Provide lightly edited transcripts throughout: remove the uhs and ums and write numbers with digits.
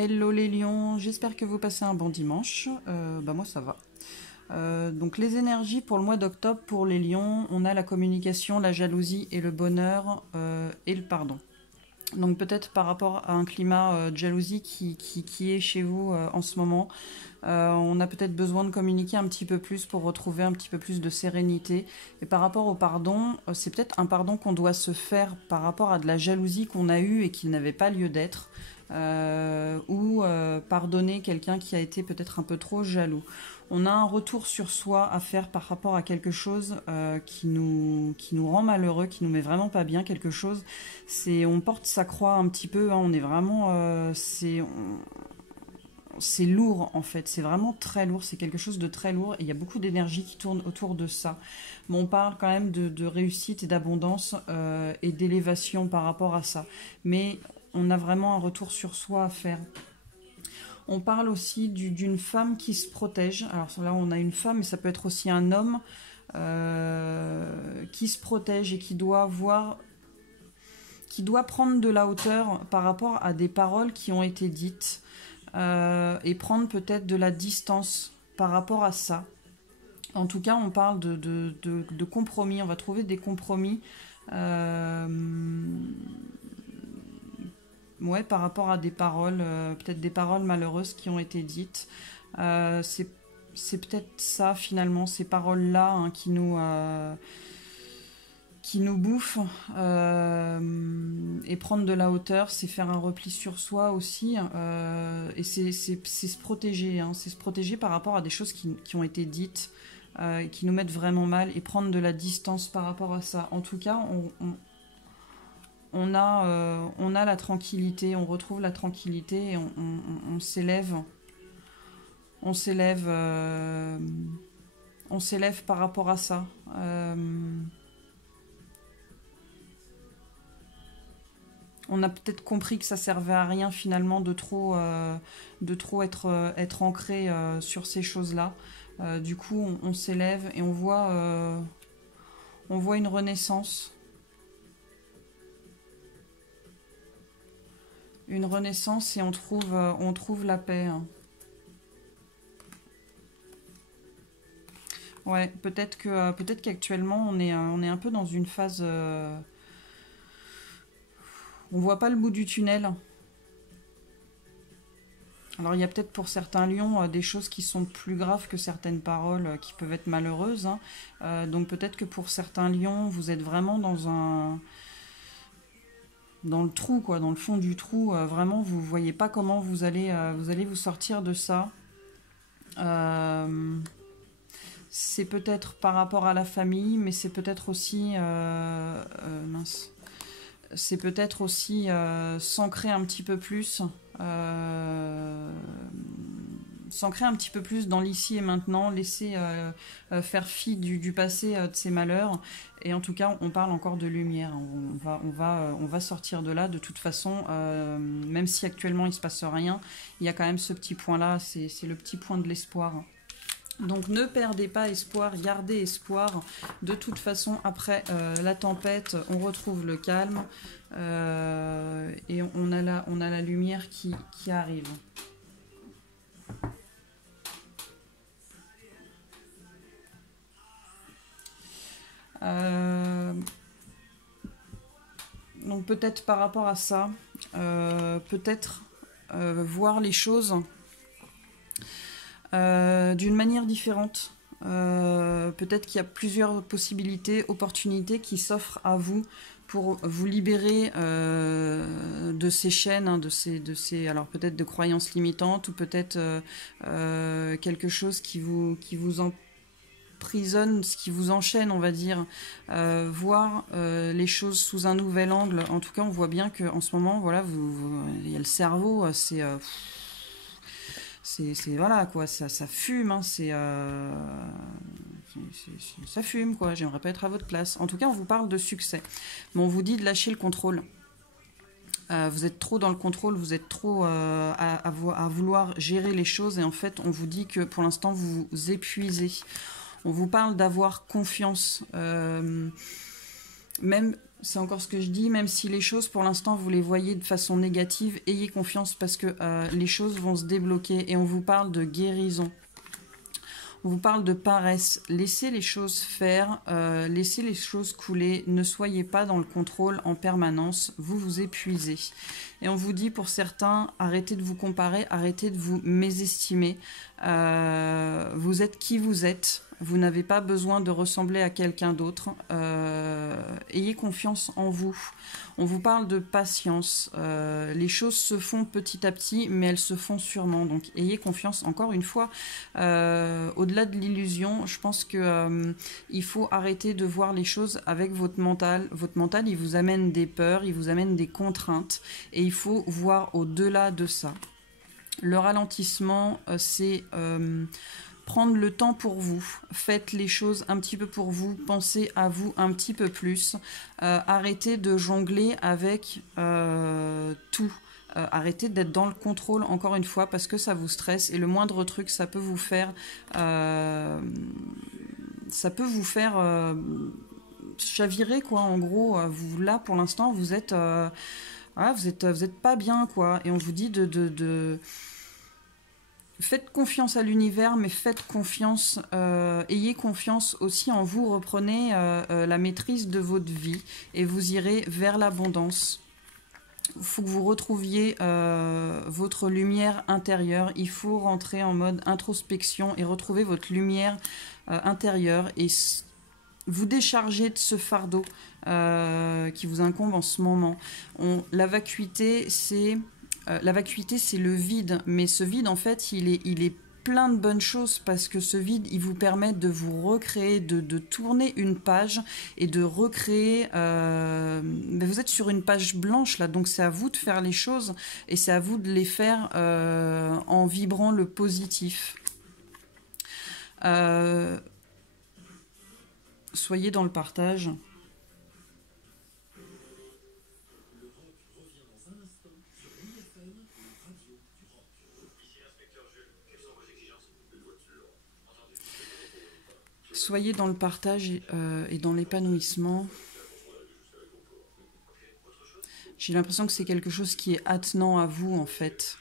Hello les lions, j'espère que vous passez un bon dimanche. Moi ça va. Donc les énergies pour le mois d'octobre pour les lions, on a la communication, la jalousie et le bonheur et le pardon. Donc peut-être par rapport à un climat de jalousie qui est chez vous en ce moment, on a peut-être besoin de communiquer un petit peu plus pour retrouver un petit peu plus de sérénité. Et par rapport au pardon, c'est peut-être un pardon qu'on doit se faire par rapport à de la jalousie qu'on a eue et qui n'avait pas lieu d'être. Ou pardonner quelqu'un qui a été peut-être un peu trop jaloux. On a un retour sur soi à faire par rapport à quelque chose qui nous rend malheureux, qui nous met vraiment pas bien, quelque chose. On porte sa croix un petit peu, hein, on est vraiment... c'est lourd en fait, c'est vraiment très lourd, c'est quelque chose de très lourd et il y a beaucoup d'énergie qui tourne autour de ça. Mais on parle quand même de réussite et d'abondance et d'élévation par rapport à ça. Mais on a vraiment un retour sur soi à faire. On parle aussi d'une femme qui se protège. Alors là, on a une femme, mais ça peut être aussi un homme qui se protège et qui doit prendre de la hauteur par rapport à des paroles qui ont été dites et prendre peut-être de la distance par rapport à ça. En tout cas, on parle de compromis. On va trouver des compromis. Ouais, par rapport à des paroles, peut-être des paroles malheureuses qui ont été dites. C'est peut-être ça finalement, ces paroles-là hein, qui nous bouffent. Et prendre de la hauteur, c'est faire un repli sur soi aussi. Et c'est se protéger. Hein, c'est se protéger par rapport à des choses qui ont été dites, qui nous mettent vraiment mal, et prendre de la distance par rapport à ça. En tout cas, on a la tranquillité, on retrouve la tranquillité et on s'élève. On s'élève par rapport à ça. On a peut-être compris que ça servait à rien finalement de trop être ancré sur ces choses-là. Du coup, on s'élève et on voit une renaissance. Une renaissance et on trouve la paix. Hein. Ouais, peut-être qu'actuellement on est un peu dans une phase. On voit pas le bout du tunnel. Alors il y a peut-être pour certains lions des choses qui sont plus graves que certaines paroles qui peuvent être malheureuses. Hein. Donc peut-être que pour certains lions, vous êtes vraiment dans le trou, quoi, dans le fond du trou. Vraiment, vous voyez pas comment vous allez vous sortir de ça. C'est peut-être par rapport à la famille, mais c'est peut-être aussi c'est peut-être aussi s'ancrer un petit peu plus, s'ancrer un petit peu plus dans l'ici et maintenant, laisser faire fi du passé, de ses malheurs. Et en tout cas, on parle encore de lumière. On va sortir de là. De toute façon, même si actuellement il se passe rien, il y a quand même ce petit point-là. C'est le petit point de l'espoir. Donc ne perdez pas espoir, gardez espoir. De toute façon, après la tempête, on retrouve le calme et on a la lumière qui arrive. Donc peut-être par rapport à ça, peut-être voir les choses d'une manière différente. Peut-être qu'il y a plusieurs possibilités, opportunités qui s'offrent à vous pour vous libérer de ces chaînes, hein, de ces alors peut-être de croyances limitantes ou peut-être quelque chose qui vous emprisonne, ce qui vous enchaîne, on va dire. Voir les choses sous un nouvel angle. En tout cas, on voit bien qu'en ce moment, voilà, il y a le cerveau, c'est voilà quoi, ça fume, hein, ça fume quoi. J'aimerais pas être à votre place. En tout cas, on vous parle de succès, mais on vous dit de lâcher le contrôle. Vous êtes trop dans le contrôle, vous êtes trop à vouloir gérer les choses et en fait, on vous dit que pour l'instant, vous vous épuisez. On vous parle d'avoir confiance, même C'est encore ce que je dis, même si les choses pour l'instant vous les voyez de façon négative, ayez confiance parce que les choses vont se débloquer et on vous parle de guérison. On vous parle de paresse. Laissez les choses faire, laissez les choses couler. Ne soyez pas dans le contrôle en permanence. Vous vous épuisez. Et on vous dit pour certains, arrêtez de vous comparer, arrêtez de vous mésestimer. Vous êtes qui vous êtes. Vous n'avez pas besoin de ressembler à quelqu'un d'autre. Ayez confiance en vous. On vous parle de patience. Les choses se font petit à petit, mais elles se font sûrement. Donc ayez confiance. Encore une fois, au-delà de l'illusion, je pense que il faut arrêter de voir les choses avec votre mental. Votre mental, il vous amène des peurs, il vous amène des contraintes. Et il faut voir au-delà de ça. Le ralentissement, c'est prendre le temps pour vous. Faites les choses un petit peu pour vous. Pensez à vous un petit peu plus. Arrêtez de jongler avec tout. Arrêtez d'être dans le contrôle encore une fois parce que ça vous stresse et le moindre truc ça peut vous faire chavirer quoi. En gros, vous là pour l'instant vous êtes voilà, vous êtes pas bien quoi et on vous dit de faites confiance à l'univers, mais faites confiance, ayez confiance aussi en vous, reprenez la maîtrise de votre vie et vous irez vers l'abondance. Il faut que vous retrouviez votre lumière intérieure, il faut rentrer en mode introspection et retrouver votre lumière intérieure et vous décharger de ce fardeau qui vous incombe en ce moment. La vacuité, c'est le vide, mais ce vide, en fait, il est plein de bonnes choses parce que ce vide, il vous permet de vous recréer, de tourner une page et de recréer. Vous êtes sur une page blanche, là, donc c'est à vous de faire les choses et c'est à vous de les faire en vibrant le positif. Soyez dans le partage. Soyez dans le partage et dans l'épanouissement. J'ai l'impression que c'est quelque chose qui est attenant à vous, en fait.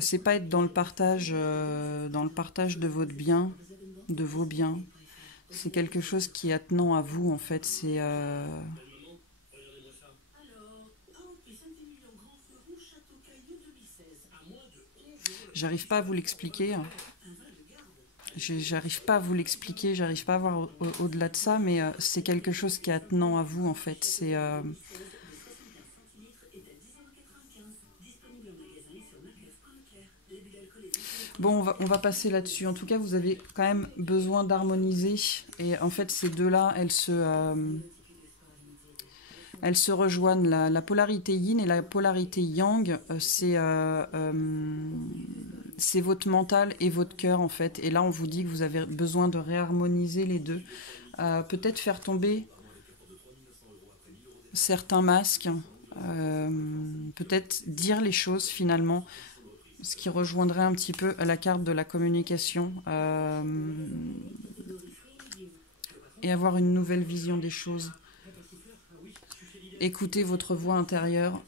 C'est pas être dans le partage de votre bien, de vos biens. C'est quelque chose qui est attenant à vous, en fait. C'est j'arrive pas à vous l'expliquer. J'arrive pas à vous l'expliquer, j'arrive pas à voir au-delà de ça, mais c'est quelque chose qui est attenant à vous, en fait. C'est bon, on va passer là-dessus. En tout cas, vous avez quand même besoin d'harmoniser. Et en fait, ces deux-là, elles se rejoignent. La polarité yin et la polarité yang, c'est votre mental et votre cœur, en fait. Et là, on vous dit que vous avez besoin de réharmoniser les deux. Peut-être faire tomber certains masques. Peut-être dire les choses, finalement. Ce qui rejoindrait un petit peu la carte de la communication et avoir une nouvelle vision des choses. Écoutez votre voix intérieure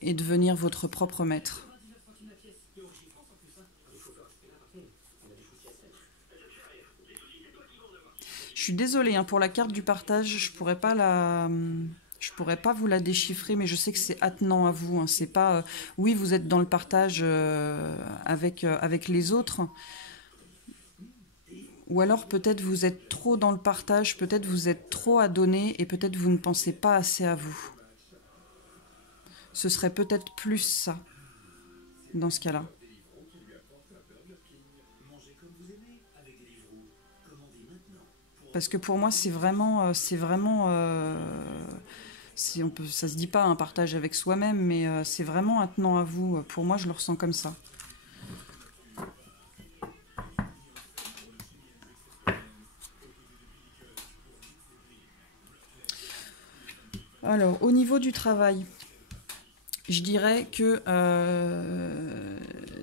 et devenir votre propre maître. Je suis désolée pour la carte du partage, je pourrais pas vous la déchiffrer, mais je sais que c'est attenant à vous. C'est pas, oui, vous êtes dans le partage avec les autres, ou alors peut-être vous êtes trop dans le partage, peut-être vous êtes trop à donner et peut-être vous ne pensez pas assez à vous. Ce serait peut-être plus ça, dans ce cas-là. Parce que pour moi, ça se dit pas un partage avec soi-même, mais c'est vraiment attenant à vous. Pour moi, je le ressens comme ça. Alors, au niveau du travail, je dirais que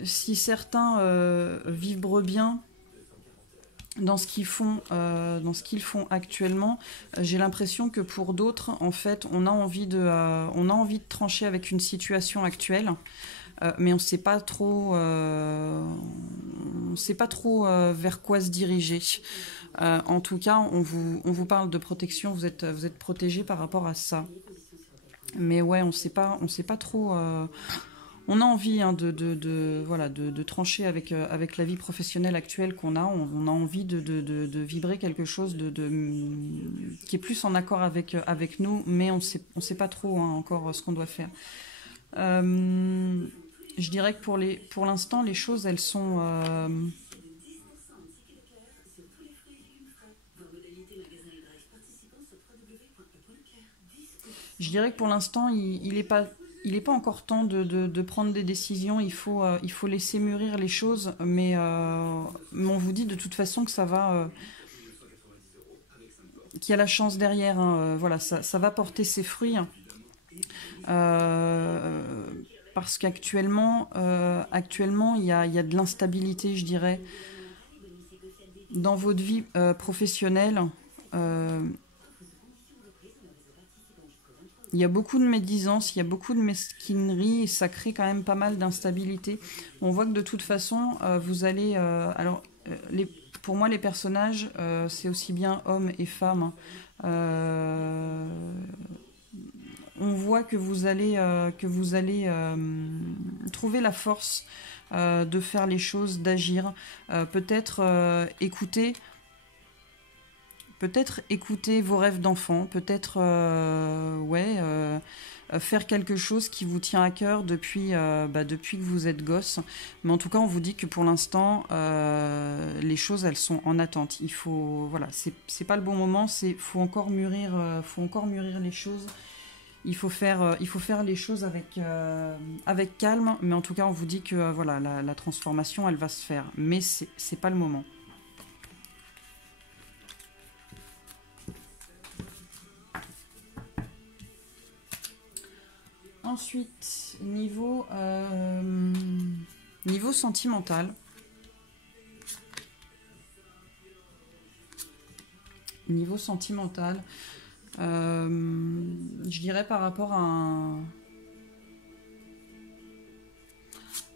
si certains vibrent bien dans ce qu'ils font, actuellement, j'ai l'impression que pour d'autres, en fait, on a envie de trancher avec une situation actuelle, mais on ne sait pas trop, vers quoi se diriger. En tout cas, on vous parle de protection, vous êtes protégé par rapport à ça. Mais ouais, on sait pas trop. On a envie hein, voilà, de trancher avec la vie professionnelle actuelle qu'on a. On a envie de vibrer quelque chose qui est plus en accord avec nous, mais on sait pas trop hein, encore ce qu'on doit faire. Je dirais que pour l'instant, les choses, elles sont... Je dirais que pour l'instant, il est pas... Il n'est pas encore temps de prendre des décisions, il faut laisser mûrir les choses, mais on vous dit de toute façon que ça va, qu'il y a la chance derrière, hein, voilà, ça va porter ses fruits. Euh, Parce qu'actuellement, il y a de l'instabilité, je dirais, dans votre vie professionnelle. Euh, il y a beaucoup de médisance, il y a beaucoup de mesquinerie et ça crée quand même pas mal d'instabilité. On voit que de toute façon, vous allez... pour moi, les personnages, c'est aussi bien hommes et femmes. Hein. On voit que vous allez trouver la force de faire les choses, d'agir. Peut-être écouter vos rêves d'enfant, peut-être faire quelque chose qui vous tient à cœur depuis que vous êtes gosse. Mais en tout cas, on vous dit que pour l'instant, les choses, elles sont en attente. Il faut, voilà, c'est pas le bon moment. Faut encore mûrir les choses. Il faut faire les choses avec calme. Mais en tout cas, on vous dit que voilà, la transformation, elle va se faire. Mais c'est pas le moment. Ensuite, niveau sentimental. Niveau sentimental, je dirais par rapport à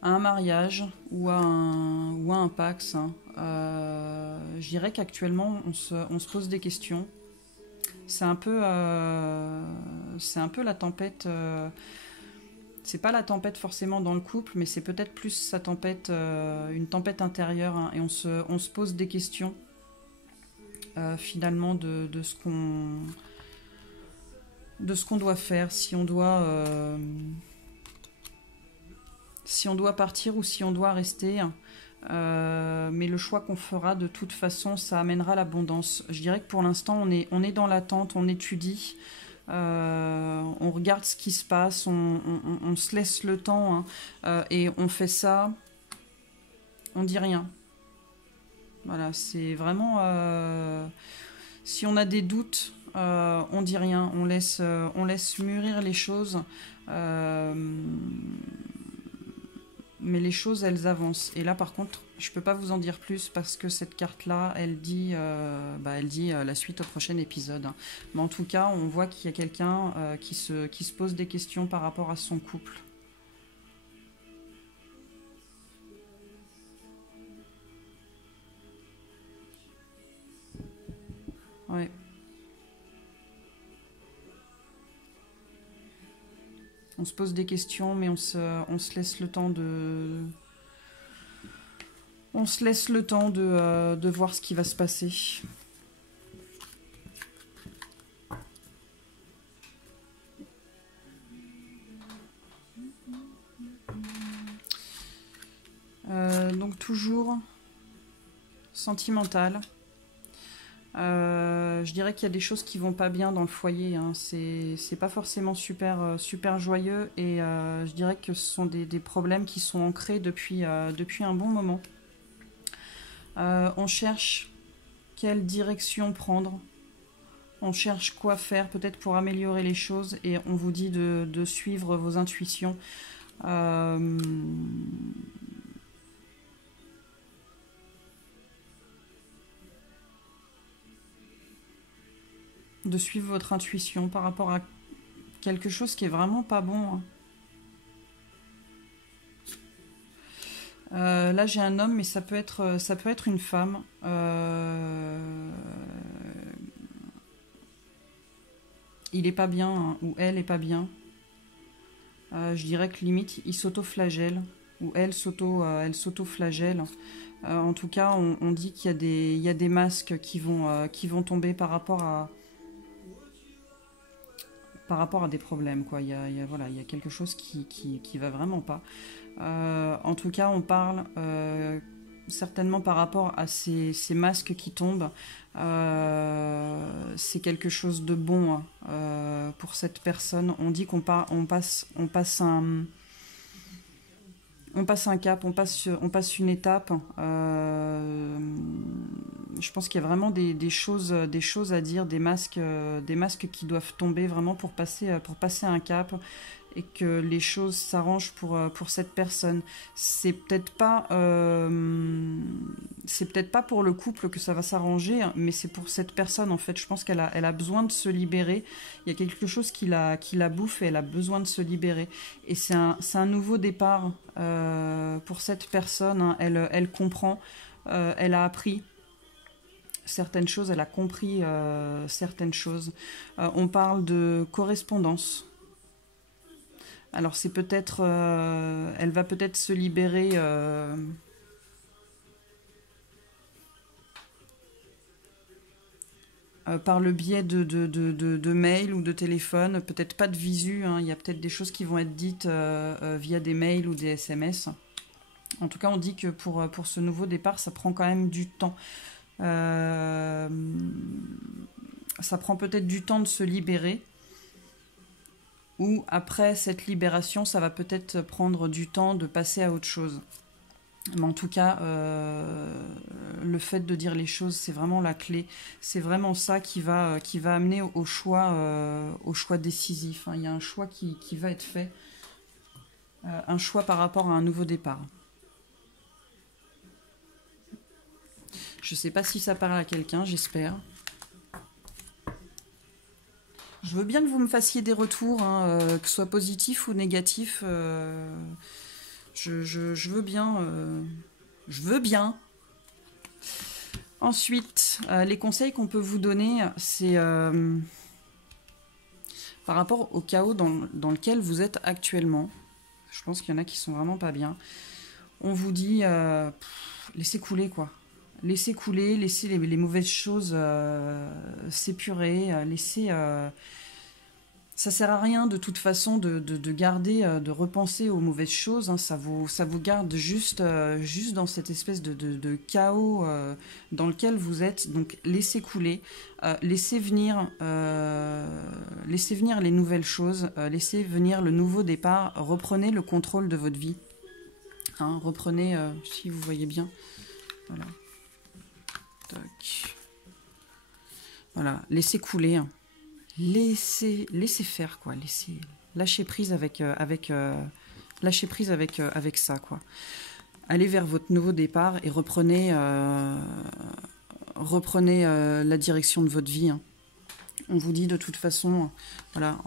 un mariage ou à un Pax, hein, je dirais qu'actuellement on se pose des questions. C'est un peu la tempête. C'est pas la tempête forcément dans le couple, mais c'est peut-être plus sa tempête, une tempête intérieure, hein, et on se pose des questions finalement de ce qu'on doit faire, si on doit partir ou si on doit rester. Mais le choix qu'on fera, de toute façon, ça amènera l'abondance. Je dirais que pour l'instant, on est dans l'attente, on étudie, on regarde ce qui se passe, on se laisse le temps, hein, et on fait ça, on dit rien. Voilà, c'est vraiment... si on a des doutes, on dit rien, on laisse mûrir les choses. Mais les choses, elles avancent. Et là, par contre, je peux pas vous en dire plus parce que cette carte-là, elle dit la suite au prochain épisode. Mais en tout cas, on voit qu'il y a quelqu'un qui se pose des questions par rapport à son couple. Ouais. On se pose des questions, mais on se laisse le temps de... On se laisse le temps de voir ce qui va se passer. Donc toujours sentimental. Je dirais qu'il y a des choses qui vont pas bien dans le foyer, hein. C'est pas forcément super joyeux, et je dirais que ce sont des problèmes qui sont ancrés depuis un bon moment. On cherche quelle direction prendre, on cherche quoi faire peut-être pour améliorer les choses, et on vous dit de suivre vos intuitions. de suivre votre intuition par rapport à quelque chose qui est vraiment pas bon, hein. Là j'ai un homme, mais ça peut être une femme. Il est pas bien, hein, ou elle est pas bien. Je dirais que limite il s'auto-flagelle, ou elle s'auto-flagelle. En tout cas, on dit qu'il y a des masques qui vont tomber par rapport à des problèmes, quoi. Voilà, il y a quelque chose qui va vraiment pas. En tout cas, on parle certainement par rapport à ces masques qui tombent. C'est quelque chose de bon, pour cette personne. On dit qu'on passe un cap, on passe une étape. Je pense qu'il y a vraiment des choses à dire, des masques qui doivent tomber vraiment pour passer un cap, et que les choses s'arrangent pour cette personne. C'est peut-être pas pour le couple que ça va s'arranger, mais c'est pour cette personne en fait. Je pense qu'elle a besoin de se libérer. Il y a quelque chose qui la bouffe et elle a besoin de se libérer. Et c'est un nouveau départ pour cette personne, hein. Elle comprend, elle a appris certaines choses, elle a compris certaines choses. On parle de correspondance. Alors c'est peut-être, elle va peut-être se libérer par le biais de mails ou de téléphone, peut-être pas de visu, hein. Il y a peut-être des choses qui vont être dites via des mails ou des SMS. En tout cas, on dit que pour ce nouveau départ, ça prend quand même du temps. Ça prend peut-être du temps de se libérer. Ou après cette libération, ça va peut-être prendre du temps de passer à autre chose. Mais en tout cas, le fait de dire les choses, c'est vraiment la clé. C'est vraiment ça qui va amener au choix décisif, hein. Il y a un choix qui va être fait. Un choix par rapport à un nouveau départ. Je ne sais pas si ça parle à quelqu'un, j'espère. Je veux bien que vous me fassiez des retours, hein, que ce soit positif ou négatif. Je veux bien. Je veux bien. Ensuite, les conseils qu'on peut vous donner, c'est par rapport au chaos dans lequel vous êtes actuellement. Je pense qu'il y en a qui sont vraiment pas bien. On vous dit, laissez couler, quoi. Laissez couler, laissez les mauvaises choses s'épurer, laissez... ça sert à rien de toute façon de garder, de repenser aux mauvaises choses, hein. Ça vous garde juste dans cette espèce de chaos dans lequel vous êtes. Donc laissez couler, laissez venir les nouvelles choses, laissez venir le nouveau départ, reprenez le contrôle de votre vie, hein. Reprenez, si vous voyez bien, voilà. Tac. Voilà, laissez couler, hein. Laissez faire, quoi. Lâchez prise avec ça, quoi. Allez vers votre nouveau départ et reprenez la direction de votre vie, hein. On vous dit de toute façon, voilà,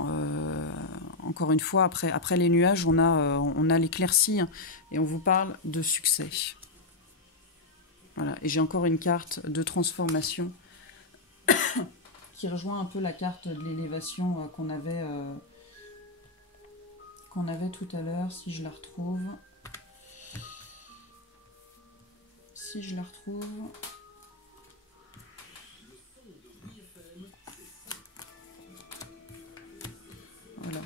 encore une fois, après les nuages, on a l'éclaircie, hein, et on vous parle de succès. Voilà, et j'ai encore une carte de transformation qui rejoint un peu la carte de l'élévation qu'on avait tout à l'heure, si je la retrouve. Voilà.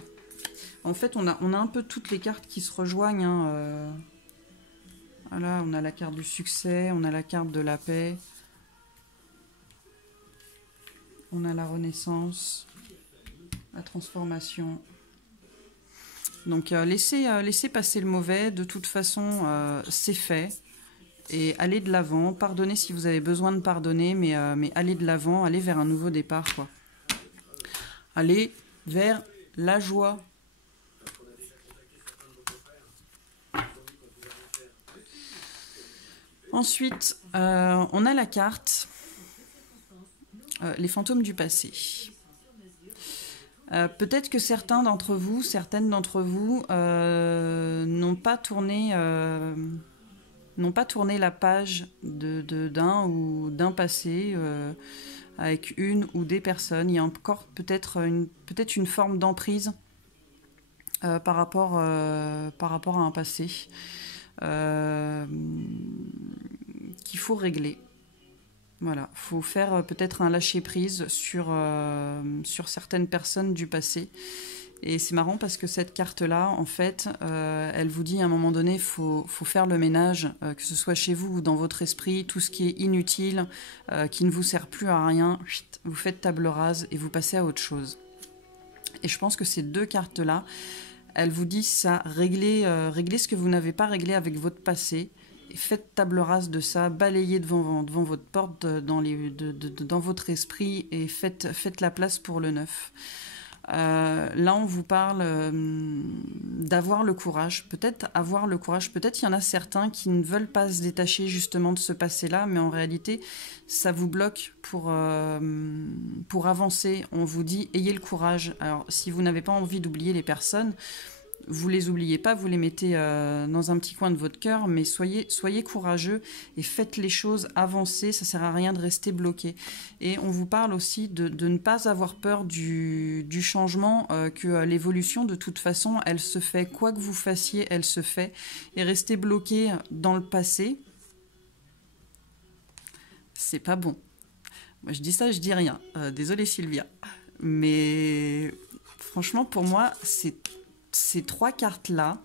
En fait, on a un peu toutes les cartes qui se rejoignent, hein. Voilà, on a la carte du succès, on a la carte de la paix. On a la renaissance, la transformation. Donc laissez passer le mauvais. De toute façon, c'est fait. Et allez de l'avant. Pardonnez si vous avez besoin de pardonner, mais allez de l'avant. Allez vers un nouveau départ, quoi. Allez vers la joie. Ensuite, on a la carte les fantômes du passé. Peut-être que certaines d'entre vous n'ont pas tourné la page d'un passé avec une ou des personnes. Il y a encore peut-être une forme d'emprise par rapport à un passé qu'il faut régler. Voilà, faut faire peut-être un lâcher-prise sur certaines personnes du passé. Et c'est marrant parce que cette carte-là, en fait, elle vous dit à un moment donné, faut faire le ménage, que ce soit chez vous ou dans votre esprit, tout ce qui est inutile, qui ne vous sert plus à rien, vous faites table rase et vous passez à autre chose. Et je pense que ces deux cartes-là, elles vous disent ça, réglez ce que vous n'avez pas réglé avec votre passé, et faites table rase de ça, balayez devant votre porte, dans votre esprit, et faites la place pour le neuf. Là, on vous parle d'avoir le courage. Peut-être avoir le courage. Peut-être il y en a certains qui ne veulent pas se détacher justement de ce passé-là, mais en réalité, ça vous bloque pour avancer. On vous dit, ayez le courage. Alors, si vous n'avez pas envie d'oublier les personnes, vous les oubliez pas, vous les mettez dans un petit coin de votre cœur, mais soyez courageux et faites les choses, avancez, ça sert à rien de rester bloqué. Et on vous parle aussi de ne pas avoir peur du changement, que l'évolution de toute façon, elle se fait, quoi que vous fassiez, elle se fait. Et rester bloqué dans le passé, c'est pas bon. Moi je dis ça, je dis rien. Désolée Sylvia. Mais franchement pour moi, ces trois cartes-là,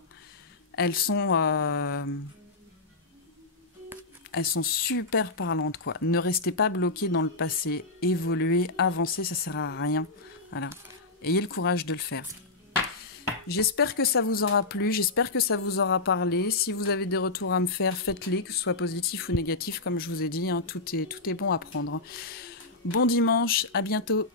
elles sont super parlantes, quoi. Ne restez pas bloqués dans le passé, évoluez, avancez, ça sert à rien. Voilà. Ayez le courage de le faire. J'espère que ça vous aura plu, j'espère que ça vous aura parlé. Si vous avez des retours à me faire, faites-les, que ce soit positif ou négatif, comme je vous ai dit, hein, tout est bon à prendre. Bon dimanche, à bientôt.